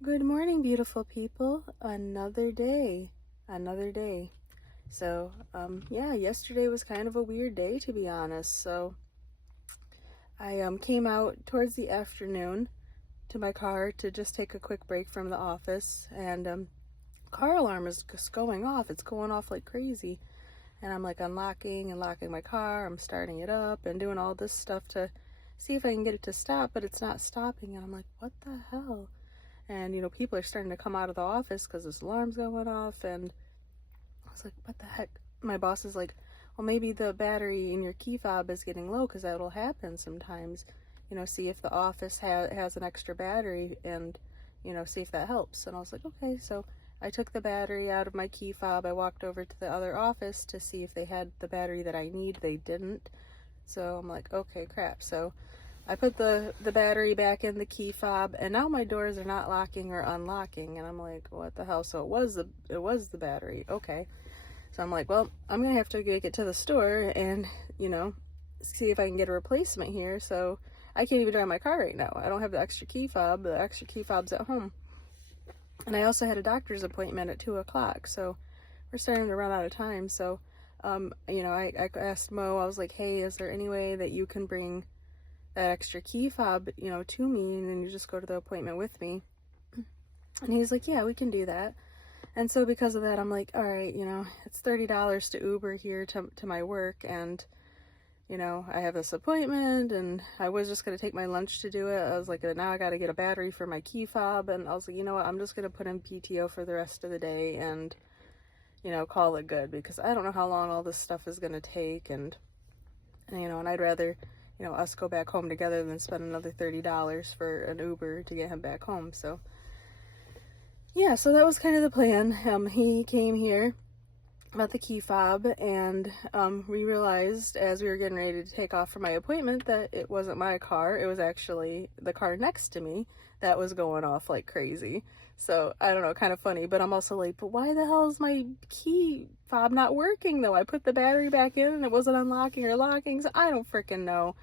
Good morning, beautiful people. Another day. Another day. Yeah, yesterday was kind of a weird day, to be honest. So, I came out towards the afternoon to my car to just take a quick break from the office, and car alarm is just going off. It's going off like crazy. And I'm like unlocking and locking my car. I'm starting it up and doing all this stuff to see if I can get it to stop, but it's not stopping. And I'm like, what the hell? And people are starting to come out of the office because this alarm's going off. And I was like, what the heck? My boss is like, well, maybe the battery in your key fob is getting low, because that'll happen sometimes. See if the office has an extra battery, and see if that helps. And I was like, okay. So I took the battery out of my key fob. I walked over to the other office to see if they had the battery that I need. They didn't. So I'm like, okay, crap. So I put the battery back in the key fob, and now my doors are not locking or unlocking. And I'm like, what the hell? So it was the battery. Okay. So I'm like, well, I'm gonna have to get to the store and you know see if I can get a replacement here. So I can't even drive my car right now. I don't have the extra key fob. The extra key fob's at home, and I also had a doctor's appointment at 2 o'clock. So we're starting to run out of time. So I asked Mo. I was like, hey, is there any way that you can bring that extra key fob, to me, and then you just go to the appointment with me? And he's like, yeah, we can do that. And so because of that, I'm like, all right, it's $30 to Uber here to my work, and I have this appointment, and I was just gonna take my lunch to do it. I was like, now I got to get a battery for my key fob, and I was like, you know what, I'm just gonna put in PTO for the rest of the day and call it good, because I don't know how long all this stuff is gonna take, and I'd rather us go back home together than spend another $30 for an Uber to get him back home. So yeah, so that was kind of the plan. He came here about the key fob, and we realized as we were getting ready to take off for my appointment that it wasn't my car. It was actually the car next to me that was going off like crazy. So I don't know, kind of funny, but I'm also like, but why the hell is my key fob not working though? I put the battery back in and it wasn't unlocking or locking, so I don't freaking know.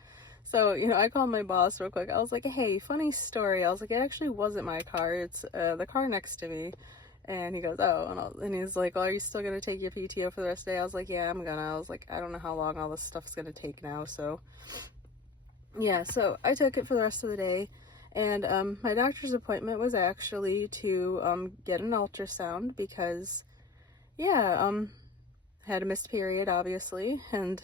So, I called my boss real quick. I was like, hey, funny story. I was like, it actually wasn't my car. It's the car next to me. And he goes, oh, and he's like, well, are you still going to take your PTO for the rest of the day? I was like, yeah, I'm gonna. I was like, I don't know how long all this stuff's going to take now. So, yeah, so I took it for the rest of the day. And my doctor's appointment was actually to get an ultrasound because, yeah, had a missed period, obviously. And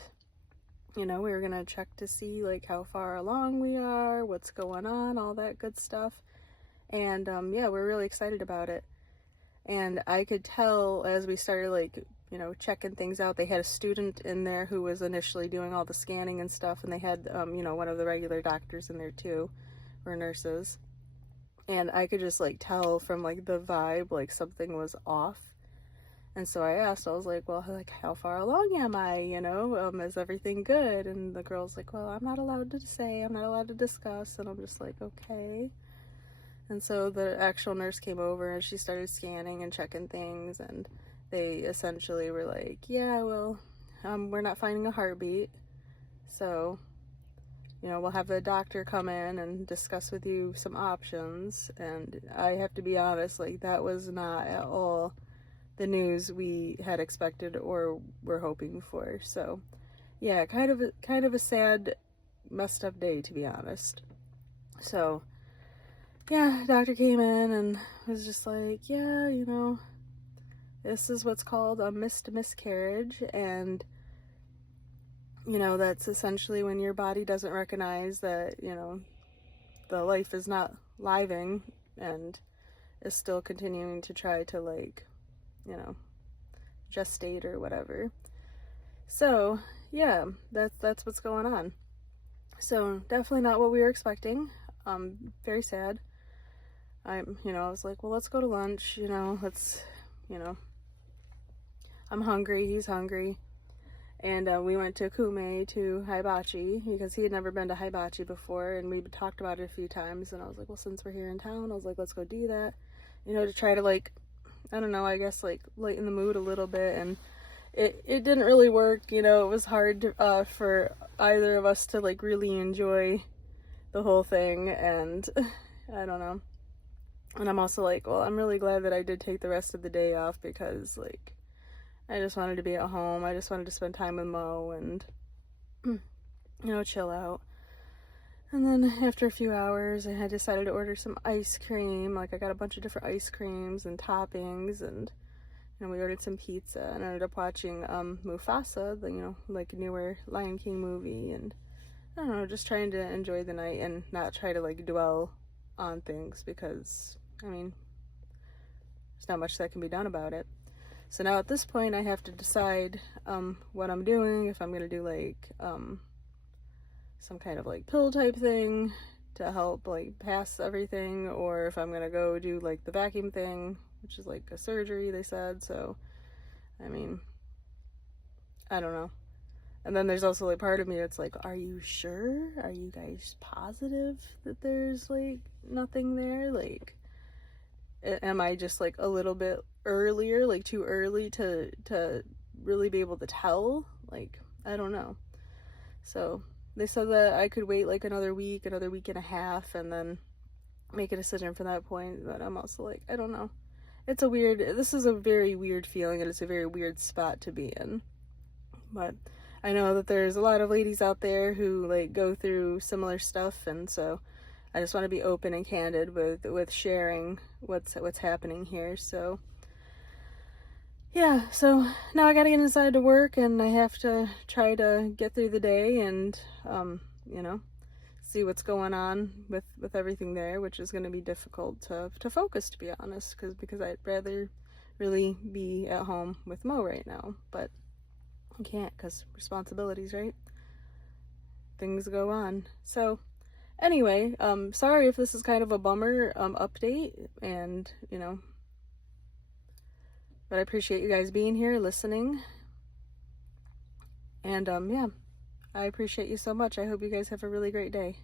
we were gonna check to see like how far along we are, what's going on, all that good stuff. And yeah, we're really excited about it. And I could tell as we started like, checking things out. They had a student in there who was initially doing all the scanning and stuff, and they had one of the regular doctors in there too, or nurses. And I could just like tell from like the vibe like something was off. And so I asked, I was like, well, like, how far along am I? Is everything good? And the girl's like, well, I'm not allowed to say, I'm not allowed to discuss. And I'm just like, okay. And so the actual nurse came over and she started scanning and checking things. And they essentially were like, yeah, well, we're not finding a heartbeat. So, we'll have the doctor come in and discuss with you some options. And I have to be honest, like, that was not at all the news we had expected or were hoping for. So yeah, kind of a sad, messed up day, to be honest. So yeah, doctor came in and was just like, yeah, this is what's called a missed miscarriage, and that's essentially when your body doesn't recognize that the life is not living and is still continuing to try to like you know gestate or whatever. So yeah, that's what's going on. So definitely not what we were expecting. Very sad. I was like, well, let's go to lunch. Let's, you know, I'm hungry. He's hungry, and we went to Kume to Hibachi because he had never been to Hibachi before, and we talked about it a few times. And I was like, well, since we're here in town, I was like, let's go do that. To try to like, I don't know, I guess like lighten the mood a little bit. And it didn't really work. It was hard for either of us to like really enjoy the whole thing, and I don't know. And I'm also like, well, I'm really glad that I did take the rest of the day off because, like, I just wanted to be at home. I just wanted to spend time with Mo and, chill out. And then after a few hours, I had decided to order some ice cream. Like, I got a bunch of different ice creams and toppings, and, we ordered some pizza, and I ended up watching Mufasa, the, like, newer Lion King movie, and I don't know, just trying to enjoy the night and not try to, like, dwell on things because, there's not much that can be done about it. So now at this point, I have to decide what I'm doing, if I'm going to do, like, some kind of, like, pill type thing to help, like, pass everything, or if I'm going to go do, like, the vacuum thing, which is, like, a surgery, they said. So, I don't know. And then there's also, like, part of me that's like, are you sure? Are you guys positive that there's, like, nothing there? Like, am I just, like, a little bit earlier, like, too early to really be able to tell? Like, I don't know. So they said that I could wait, like, another week and a half, and then make a decision from that point. But I'm also like, I don't know. This is a very weird feeling, and it's a very weird spot to be in. But I know that there's a lot of ladies out there who, like, go through similar stuff, and so I just want to be open and candid with sharing what's happening here. So yeah, so now I gotta get inside to work, and I have to try to get through the day and see what's going on with everything there, which is going to be difficult to focus, to be honest, because I'd rather really be at home with Mo right now, but I can't because responsibilities, right? Things go on. So anyway, sorry if this is kind of a bummer update, and but I appreciate you guys being here, listening, and yeah, I appreciate you so much. I hope you guys have a really great day.